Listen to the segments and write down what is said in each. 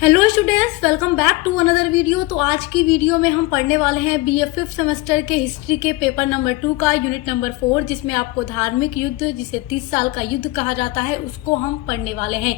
Hello students, welcome back to another video. तो आज की वीडियो में हम पढ़ने वाले हैं बीए 5th सेमेस्टर के हिस्ट्री के पेपर नंबर 2 का यूनिट नंबर 4, जिसमें आपको धार्मिक युद्ध, जिसे 30 साल का युद्ध कहा जाता है, उसको हम पढ़ने वाले हैं।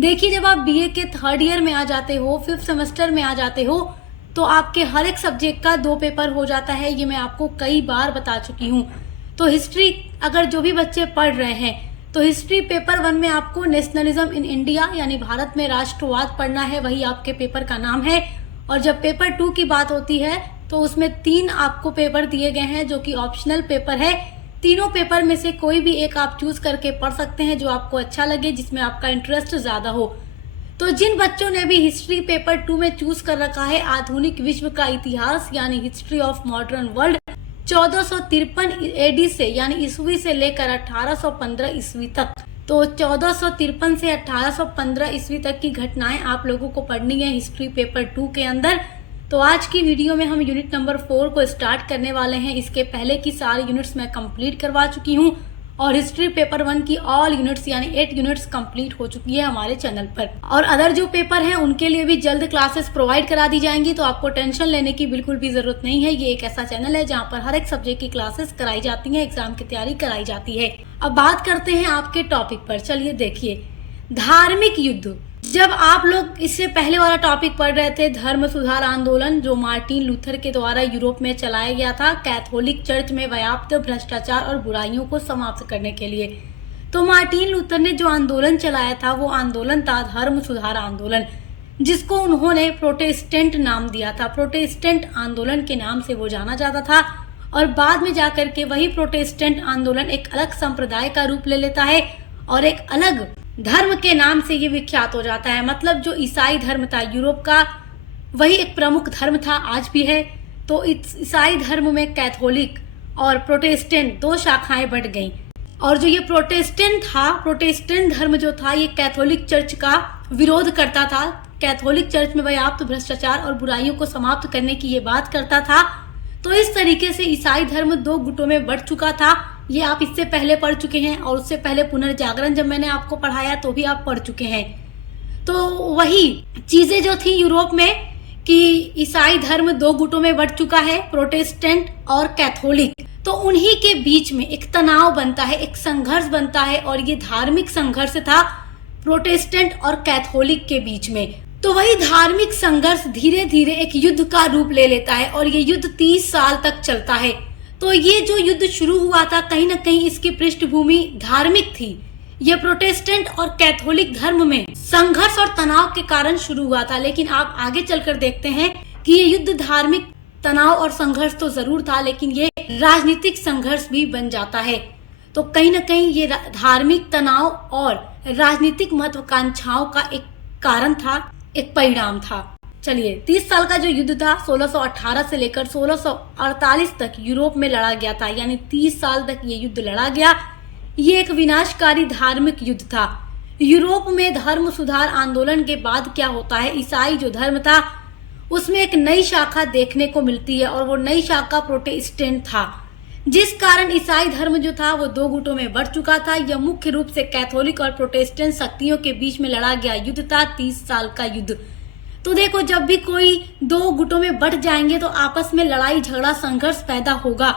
देखिए, जब आप बीए के 3rd ईयर में आ जाते हो, 5th सेमेस्टर में आ जाते हो, तो आपके हर एक सब्जेक्ट का 2 पेपर हो जाता है। ये मैं आपको कई बार बता चुकी हूँ। तो हिस्ट्री अगर जो भी बच्चे पढ़ रहे हैं, तो हिस्ट्री पेपर 1 में आपको नेशनलिज्म इन इंडिया यानी भारत में राष्ट्रवाद पढ़ना है, वही आपके पेपर का नाम है। और जब पेपर 2 की बात होती है तो उसमें 3 आपको पेपर दिए गए हैं, जो कि ऑप्शनल पेपर है। तीनों पेपर में से कोई भी एक आप चूज करके पढ़ सकते हैं, जो आपको अच्छा लगे, जिसमें आपका इंटरेस्ट ज्यादा हो। तो जिन बच्चों ने भी हिस्ट्री पेपर 2 में चूज कर रखा है आधुनिक विश्व का इतिहास यानी history of modern world 1453 AD से यानी ईस्वी से लेकर 1815 ईस्वी तक, तो 1453 से 1815 ईस्वी तक की घटनाएं आप लोगों को पढ़नी है हिस्ट्री पेपर 2 के अंदर। तो आज की वीडियो में हम यूनिट नंबर 4 को स्टार्ट करने वाले हैं। इसके पहले की सारी यूनिट्स मैं कंप्लीट करवा चुकी हूँ और हिस्ट्री पेपर 1 की ऑल यूनिट्स यानी 8 यूनिट्स कंप्लीट हो चुकी है हमारे चैनल पर। और अदर जो पेपर हैं उनके लिए भी जल्द क्लासेस प्रोवाइड करा दी जाएंगी, तो आपको टेंशन लेने की बिल्कुल भी जरूरत नहीं है। ये एक ऐसा चैनल है जहाँ पर हर एक सब्जेक्ट की क्लासेस कराई जाती है, एग्जाम की तैयारी कराई जाती है। अब बात करते हैं आपके टॉपिक पर। चलिए देखिए, धार्मिक युद्ध। जब आप लोग इससे पहले वाला टॉपिक पढ़ रहे थे, धर्म सुधार आंदोलन, जो मार्टिन लूथर के द्वारा यूरोप में चलाया गया था कैथोलिक चर्च में व्याप्त भ्रष्टाचार और बुराइयों को समाप्त करने के लिए, तो मार्टिन लूथर ने जो आंदोलन चलाया था वो आंदोलन था धर्म सुधार आंदोलन, जिसको उन्होंने प्रोटेस्टेंट नाम दिया था। प्रोटेस्टेंट आंदोलन के नाम से वो जाना जाता था और बाद में जाकर के वही प्रोटेस्टेंट आंदोलन एक अलग संप्रदाय का रूप ले लेता है और एक अलग धर्म के नाम से ये विख्यात हो जाता है। मतलब जो ईसाई धर्म था यूरोप का, वही एक प्रमुख धर्म था, आज भी है। तो ईसाई धर्म में कैथोलिक और प्रोटेस्टेंट 2 शाखाएं बढ़ गईं। और जो ये प्रोटेस्टेंट था, प्रोटेस्टेंट धर्म जो था, ये कैथोलिक चर्च का विरोध करता था। कैथोलिक चर्च में व्याप्त भ्रष्टाचार और बुराइयों को समाप्त करने की ये बात करता था। तो इस तरीके से ईसाई धर्म 2 गुटों में बढ़ चुका था। ये आप इससे पहले पढ़ चुके हैं और उससे पहले पुनर्जागरण जब मैंने आपको पढ़ाया तो भी आप पढ़ चुके हैं। तो वही चीजें जो थी यूरोप में कि ईसाई धर्म 2 गुटों में बढ़ चुका है, प्रोटेस्टेंट और कैथोलिक। तो उन्हीं के बीच में एक तनाव बनता है, एक संघर्ष बनता है, और ये धार्मिक संघर्ष था प्रोटेस्टेंट और कैथोलिक के बीच में। तो वही धार्मिक संघर्ष धीरे धीरे एक युद्ध का रूप ले लेता है और ये युद्ध 30 साल तक चलता है। तो ये जो युद्ध शुरू हुआ था, कहीं ना कहीं इसकी पृष्ठभूमि धार्मिक थी। ये प्रोटेस्टेंट और कैथोलिक धर्म में संघर्ष और तनाव के कारण शुरू हुआ था। लेकिन आप आगे चलकर देखते हैं कि ये युद्ध धार्मिक तनाव और संघर्ष तो जरूर था, लेकिन ये राजनीतिक संघर्ष भी बन जाता है। तो कहीं ना कहीं ये धार्मिक तनाव और राजनीतिक महत्वाकांक्षाओं का एक कारण था, एक परिणाम था। चलिए, 30 साल का जो युद्ध था 1618 से लेकर 1648 तक यूरोप में लड़ा गया था, यानी 30 साल तक ये युद्ध लड़ा गया। ये एक विनाशकारी धार्मिक युद्ध था। यूरोप में धर्म सुधार आंदोलन के बाद क्या होता है, ईसाई जो धर्म था उसमें एक नई शाखा देखने को मिलती है और वो नई शाखा प्रोटेस्टेंट था, जिस कारण ईसाई धर्म जो था वो 2 गुटों में बढ़ चुका था। यह मुख्य रूप से कैथोलिक और प्रोटेस्टेंट शक्तियों के बीच में लड़ा गया युद्ध था, 30 साल का युद्ध। तो देखो, जब भी कोई 2 गुटों में बढ़ जाएंगे तो आपस में लड़ाई झगड़ा संघर्ष पैदा होगा।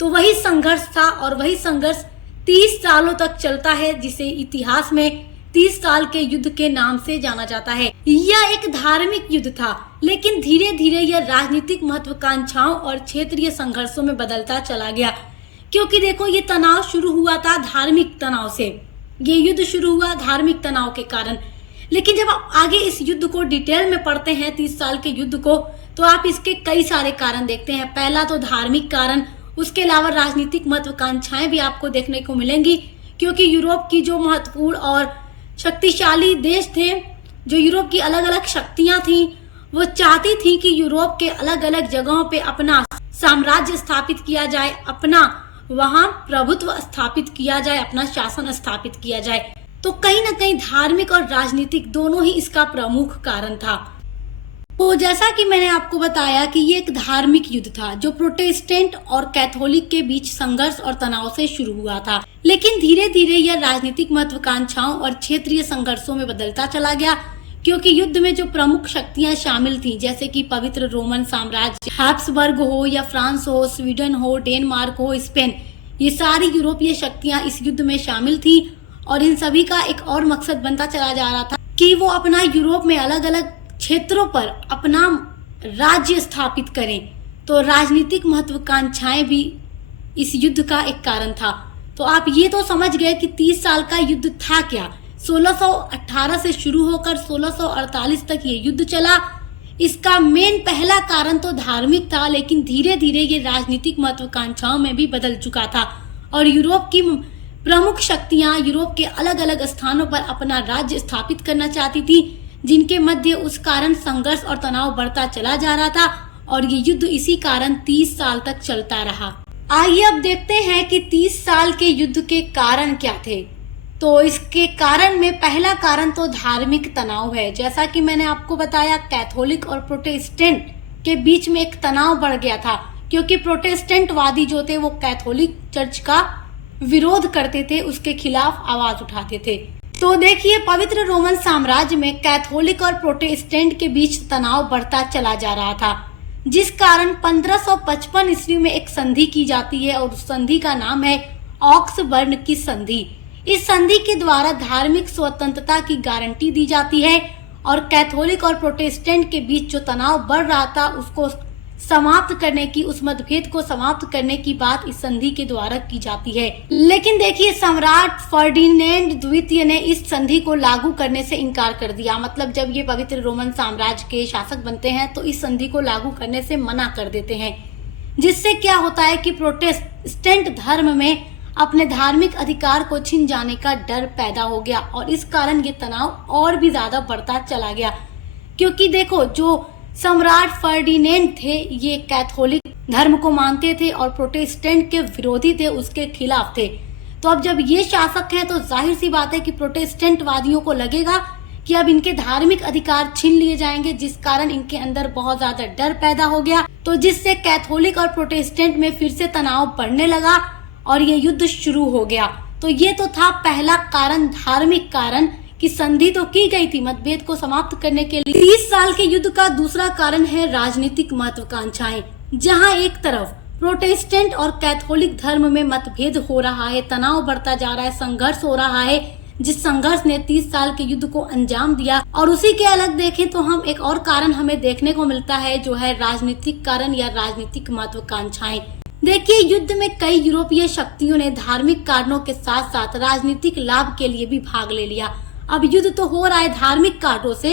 तो वही संघर्ष था और वही संघर्ष 30 सालों तक चलता है, जिसे इतिहास में 30 साल के युद्ध के नाम से जाना जाता है। यह एक धार्मिक युद्ध था, लेकिन धीरे धीरे यह राजनीतिक महत्वाकांक्षाओं और क्षेत्रीय संघर्षों में बदलता चला गया। क्योंकि देखो, ये तनाव शुरू हुआ था धार्मिक तनाव से, ये युद्ध शुरू हुआ धार्मिक तनाव के कारण। लेकिन जब आप आगे इस युद्ध को डिटेल में पढ़ते हैं, 30 साल के युद्ध को, तो आप इसके कई सारे कारण देखते हैं। पहला तो धार्मिक कारण, उसके अलावा राजनीतिक महत्वाकांक्षाएं भी आपको देखने को मिलेंगी, क्योंकि यूरोप की जो महत्वपूर्ण और शक्तिशाली देश थे, जो यूरोप की अलग अलग शक्तियां थी, वो चाहती थी कि यूरोप के अलग अलग जगहों पे अपना साम्राज्य स्थापित किया जाए, अपना वहां प्रभुत्व स्थापित किया जाए, अपना शासन स्थापित किया जाए। तो कहीं ना कहीं धार्मिक और राजनीतिक दोनों ही इसका प्रमुख कारण था। तो जैसा कि मैंने आपको बताया कि ये एक धार्मिक युद्ध था जो प्रोटेस्टेंट और कैथोलिक के बीच संघर्ष और तनाव से शुरू हुआ था, लेकिन धीरे धीरे यह राजनीतिक महत्वाकांक्षाओं और क्षेत्रीय संघर्षों में बदलता चला गया, क्योंकि युद्ध में जो प्रमुख शक्तियां शामिल थीं, जैसे कि पवित्र रोमन साम्राज्य, हैब्सबर्ग हो या फ्रांस हो, स्वीडन हो, डेनमार्क हो, स्पेन, ये सारी यूरोपीय शक्तियां इस युद्ध में शामिल थी। और इन सभी का एक और मकसद बनता चला जा रहा था कि वो अपना यूरोप में अलग अलग क्षेत्रों पर अपना राज्य स्थापित करें। तो राजनीतिक महत्वाकांक्षाएं भी इस युद्ध का एक कारण था। तो आप ये तो समझ गए कि 30 साल का युद्ध था क्या। 1618 से शुरू होकर 1648 तक ये युद्ध चला। इसका मेन पहला कारण तो धार्मिक था, लेकिन धीरे धीरे ये राजनीतिक महत्वाकांक्षाओं में भी बदल चुका था और यूरोप की प्रमुख शक्तियां यूरोप के अलग अलग स्थानों पर अपना राज्य स्थापित करना चाहती थी, जिनके मध्य उस कारण संघर्ष और तनाव बढ़ता चला जा रहा था और ये युद्ध इसी कारण 30 साल तक चलता रहा। आइए अब देखते हैं कि 30 साल के युद्ध के कारण क्या थे। तो इसके कारण में पहला कारण तो धार्मिक तनाव है। जैसा कि मैंने आपको बताया, कैथोलिक और प्रोटेस्टेंट के बीच में एक तनाव बढ़ गया था, क्योंकि प्रोटेस्टेंट वादी जो थे वो कैथोलिक चर्च का विरोध करते थे, उसके खिलाफ आवाज उठाते थे। तो देखिए, पवित्र रोमन साम्राज्य में कैथोलिक और प्रोटेस्टेंट के बीच तनाव बढ़ता चला जा रहा था, जिस कारण 1555 ईस्वी में एक संधि की जाती है और उस संधि का नाम है ऑक्सबर्न की संधि। इस संधि के द्वारा धार्मिक स्वतंत्रता की गारंटी दी जाती है और कैथोलिक और प्रोटेस्टेंट के बीच जो तनाव बढ़ रहा था उसको समाप्त करने की, उस मतभेद को समाप्त करने की बात इस संधि के द्वारा की जाती है। लेकिन देखिए, सम्राट फर्डिनेंड द्वितीय ने इस संधि को लागू करने से इनकार कर दिया। मतलब जब ये पवित्र रोमन साम्राज्य के शासक बनते हैं तो इस संधि को लागू करने से मना कर देते हैं, जिससे क्या होता है कि प्रोटेस्टेंट धर्म में अपने धार्मिक अधिकार को छिन जाने का डर पैदा हो गया और इस कारण ये तनाव और भी ज्यादा बढ़ता चला गया। क्योंकि देखो, जो सम्राट फर्डिनेंड थे ये कैथोलिक धर्म को मानते थे और प्रोटेस्टेंट के विरोधी थे, उसके खिलाफ थे। तो अब जब ये शासक हैं तो जाहिर सी बात है कि प्रोटेस्टेंट वादियों को लगेगा कि अब इनके धार्मिक अधिकार छीन लिए जाएंगे, जिस कारण इनके अंदर बहुत ज्यादा डर पैदा हो गया। तो जिससे कैथोलिक और प्रोटेस्टेंट में फिर से तनाव बढ़ने लगा और ये युद्ध शुरू हो गया। तो ये तो था पहला कारण, धार्मिक कारण, कि संधि तो की गई थी मतभेद को समाप्त करने के लिए। 30 साल के युद्ध का दूसरा कारण है राजनीतिक महत्वाकांक्षाएं, जहां एक तरफ प्रोटेस्टेंट और कैथोलिक धर्म में मतभेद हो रहा है, तनाव बढ़ता जा रहा है, संघर्ष हो रहा है, जिस संघर्ष ने 30 साल के युद्ध को अंजाम दिया। और उसी के अलग देखें तो हम एक और कारण हमें देखने को मिलता है, जो है राजनीतिक कारण या राजनीतिक महत्वाकांक्षाएं। देखिए, युद्ध में कई यूरोपीय शक्तियों ने धार्मिक कारणों के साथ साथ राजनीतिक लाभ के लिए भी भाग ले लिया। अब युद्ध तो हो रहा है धार्मिक कारणों से,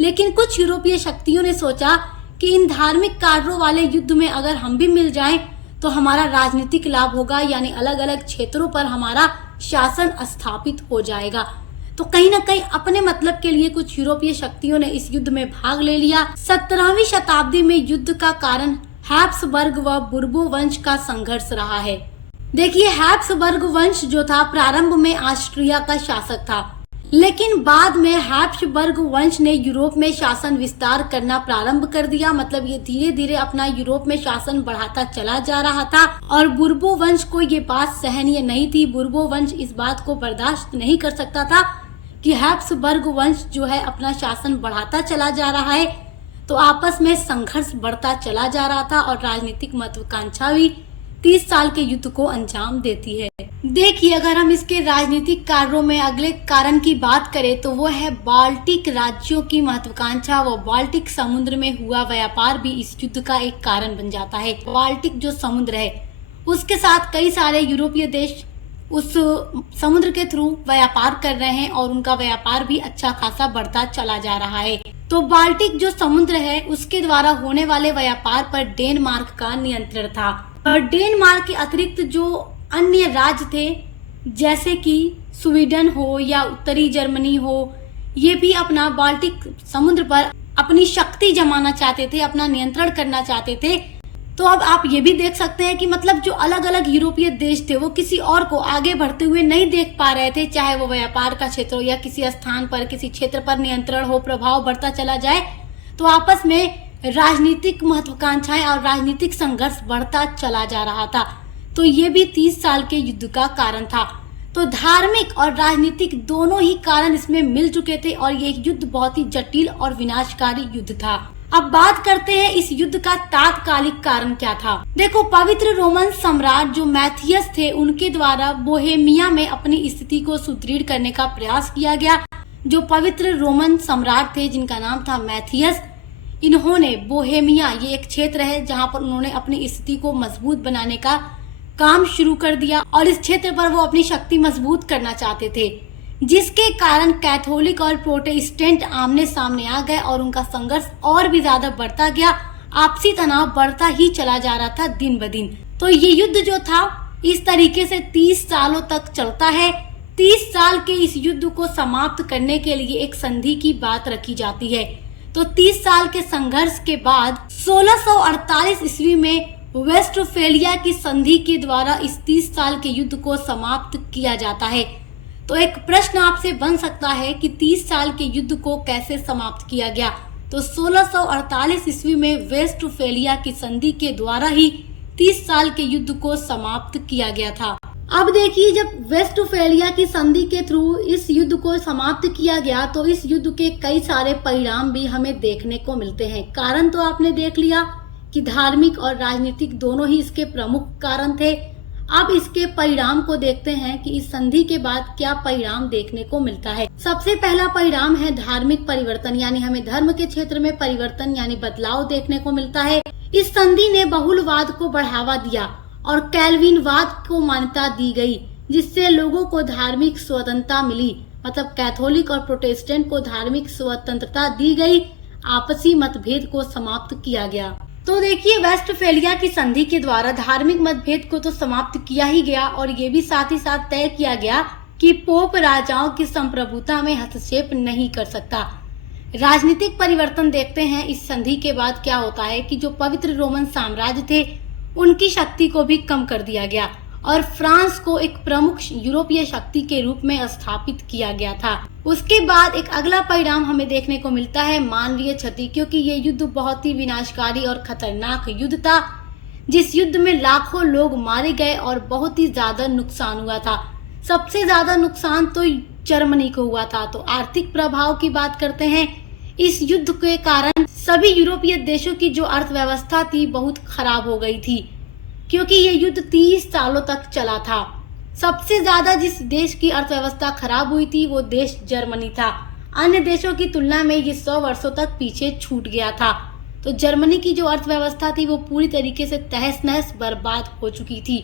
लेकिन कुछ यूरोपीय शक्तियों ने सोचा कि इन धार्मिक कारणों वाले युद्ध में अगर हम भी मिल जाएं तो हमारा राजनीतिक लाभ होगा, यानी अलग अलग क्षेत्रों पर हमारा शासन स्थापित हो जाएगा। तो कहीं ना कहीं अपने मतलब के लिए कुछ यूरोपीय शक्तियों ने इस युद्ध में भाग ले लिया। 17वीं शताब्दी में युद्ध का कारण हैब्सबर्ग व बुर्बो वंश का संघर्ष रहा है। देखिए, हैब्सबर्ग वंश जो था प्रारंभ में ऑस्ट्रिया का शासक था, लेकिन बाद में हैब्सबर्ग वंश ने यूरोप में शासन विस्तार करना प्रारंभ कर दिया। मतलब ये धीरे धीरे अपना यूरोप में शासन बढ़ाता चला जा रहा था और बुर्बो वंश को ये बात सहनीय नहीं थी। बुर्बो वंश इस बात को बर्दाश्त नहीं कर सकता था कि हैब्सबर्ग वंश जो है अपना शासन बढ़ाता चला जा रहा है। तो आपस में संघर्ष बढ़ता चला जा रहा था और राजनीतिक महत्वाकांक्षा भी 30 साल के युद्ध को अंजाम देती है। देखिए, अगर हम इसके राजनीतिक कारणों में अगले कारण की बात करें तो वो है बाल्टिक राज्यों की महत्वाकांक्षा व बाल्टिक समुद्र में हुआ व्यापार भी इस युद्ध का एक कारण बन जाता है। बाल्टिक जो समुद्र है उसके साथ कई सारे यूरोपीय देश उस समुद्र के थ्रू व्यापार कर रहे हैं और उनका व्यापार भी अच्छा खासा बढ़ता चला जा रहा है। तो बाल्टिक जो समुद्र है उसके द्वारा होने वाले व्यापार पर डेनमार्क का नियंत्रण था और डेनमार्क के अतिरिक्त जो अन्य राज्य थे, जैसे कि स्वीडन हो या उत्तरी जर्मनी हो, ये भी अपना बाल्टिक समुद्र पर अपनी शक्ति जमाना चाहते थे, अपना नियंत्रण करना चाहते थे। तो अब आप ये भी देख सकते हैं कि मतलब जो अलग अलग यूरोपीय देश थे वो किसी और को आगे बढ़ते हुए नहीं देख पा रहे थे, चाहे वो व्यापार का क्षेत्र हो या किसी स्थान पर, किसी क्षेत्र पर नियंत्रण हो, प्रभाव बढ़ता चला जाए। तो आपस में राजनीतिक महत्वाकांक्षाएं और राजनीतिक संघर्ष बढ़ता चला जा रहा था। तो ये भी 30 साल के युद्ध का कारण था। तो धार्मिक और राजनीतिक दोनों ही कारण इसमें मिल चुके थे और ये युद्ध बहुत ही जटिल और विनाशकारी युद्ध था। अब बात करते हैं इस युद्ध का तात्कालिक कारण क्या था। देखो, पवित्र रोमन सम्राट जो मैथियस थे उनके द्वारा बोहेमिया में अपनी स्थिति को सुदृढ़ करने का प्रयास किया गया। जो पवित्र रोमन सम्राट थे जिनका नाम था मैथियस, इन्होंने बोहेमिया, ये एक क्षेत्र है जहां पर उन्होंने अपनी स्थिति को मजबूत बनाने का काम शुरू कर दिया और इस क्षेत्र पर वो अपनी शक्ति मजबूत करना चाहते थे, जिसके कारण कैथोलिक और प्रोटेस्टेंट आमने सामने आ गए और उनका संघर्ष और भी ज्यादा बढ़ता गया। आपसी तनाव बढ़ता ही चला जा रहा था दिन ब दिन। तो ये युद्ध जो था इस तरीके से 30 सालों तक चलता है। 30 साल के इस युद्ध को समाप्त करने के लिए एक संधि की बात रखी जाती है। तो 30 साल के संघर्ष के बाद 1648 ईस्वी में वेस्टफेलिया की संधि के द्वारा इस 30 साल के युद्ध को समाप्त किया जाता है। तो एक प्रश्न आपसे बन सकता है कि 30 साल के युद्ध को कैसे समाप्त किया गया। तो 1648 ईस्वी में वेस्टफेलिया की संधि के द्वारा ही 30 साल के युद्ध को समाप्त किया गया था। अब देखिए, जब वेस्टफेलिया की संधि के थ्रू इस युद्ध को समाप्त किया गया तो इस युद्ध के कई सारे परिणाम भी हमें देखने को मिलते हैं। कारण तो आपने देख लिया कि धार्मिक और राजनीतिक दोनों ही इसके प्रमुख कारण थे। अब इसके परिणाम को देखते हैं कि इस संधि के बाद क्या परिणाम देखने को मिलता है। सबसे पहला परिणाम है धार्मिक परिवर्तन, यानी हमें धर्म के क्षेत्र में परिवर्तन यानी बदलाव देखने को मिलता है। इस संधि ने बहुलवाद को बढ़ावा दिया और कैल्विनवाद को मान्यता दी गई, जिससे लोगों को धार्मिक स्वतंत्रता मिली। मतलब कैथोलिक और प्रोटेस्टेंट को धार्मिक स्वतंत्रता दी गई। आपसी मतभेद को समाप्त किया गया। तो देखिए, वेस्टफेलिया की संधि के द्वारा धार्मिक मतभेद को तो समाप्त किया ही गया और ये भी साथ ही साथ तय किया गया कि पोप राजाओं की संप्रभुता में हस्तक्षेप नहीं कर सकता। राजनीतिक परिवर्तन देखते हैं इस संधि के बाद क्या होता है कि जो पवित्र रोमन साम्राज्य थे उनकी शक्ति को भी कम कर दिया गया और फ्रांस को एक प्रमुख यूरोपीय शक्ति के रूप में स्थापित किया गया था। उसके बाद एक अगला परिणाम हमें देखने को मिलता है मानवीय क्षति, क्योंकि ये युद्ध बहुत ही विनाशकारी और खतरनाक युद्ध था, जिस युद्ध में लाखों लोग मारे गए और बहुत ही ज्यादा नुकसान हुआ था। सबसे ज्यादा नुकसान तो जर्मनी को हुआ था। तो आर्थिक प्रभाव की बात करते हैं। इस युद्ध के कारण सभी यूरोपीय देशों की जो अर्थव्यवस्था थी बहुत खराब हो गई थी, क्योंकि ये युद्ध 30 सालों तक चला था। सबसे ज्यादा जिस देश की अर्थव्यवस्था खराब हुई थी वो देश जर्मनी था। अन्य देशों की तुलना में ये 100 वर्षों तक पीछे छूट गया था। तो जर्मनी की जो अर्थव्यवस्था थी वो पूरी तरीके से तहस नहस बर्बाद हो चुकी थी।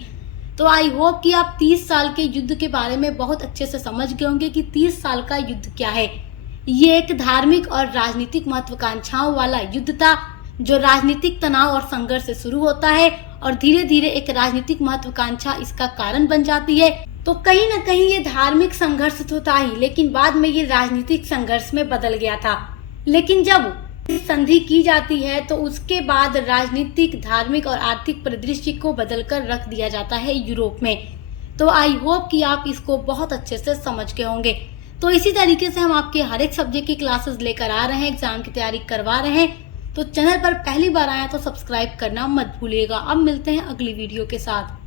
तो आई होप कि आप 30 साल के युद्ध के बारे में बहुत अच्छे से समझ गए होंगे कि 30 साल का युद्ध क्या है। ये एक धार्मिक और राजनीतिक महत्वाकांक्षाओं वाला युद्ध था, जो राजनीतिक तनाव और संघर्ष से शुरू होता है और धीरे धीरे एक राजनीतिक महत्वाकांक्षा इसका कारण बन जाती है। तो कहीं न कहीं ये धार्मिक संघर्ष तो था ही, लेकिन बाद में ये राजनीतिक संघर्ष में बदल गया था। लेकिन जब संधि की जाती है तो उसके बाद राजनीतिक, धार्मिक और आर्थिक परिदृश्य को बदलकर रख दिया जाता है यूरोप में। तो आई होप कि आप इसको बहुत अच्छे से समझ गए होंगे। तो इसी तरीके से हम आपके हर एक सब्जेक्ट की क्लासेस लेकर आ रहे हैं, एग्जाम की तैयारी करवा रहे हैं। तो चैनल पर पहली बार आया तो सब्सक्राइब करना मत भूलिएगा। अब मिलते हैं अगली वीडियो के साथ।